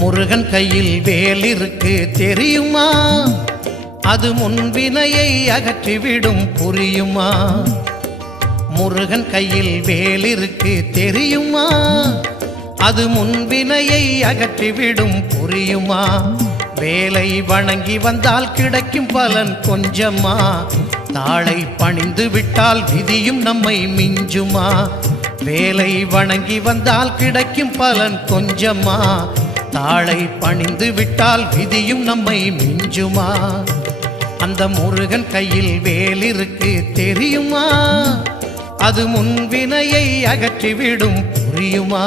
முருகன் கையில் வேல் இருக்கு தெரியுமா? அது முன்வினையை அகற்றிவிடும் புரியுமா? முருகன் கையில் வேல் இருக்கு தெரியுமா? அது முன்வினையை அகற்றிவிடும் புரியுமா? வேலை வணங்கி வந்தால் கிடைக்கும் பலன் கொஞ்சமா? தாளை பணிந்து விட்டால் விதியும் நம்மை மிஞ்சுமா? வேலை வணங்கி வந்தால் கிடைக்கும் பலன் கொஞ்சமா? தாளை பணிந்து விட்டால் விதியும் நம்மை மிஞ்சுமா? அந்த முருகன் கையில் வேல் இருக்கு தெரியுமா? அது முன்வினையை அகற்றிவிடும் புரியுமா?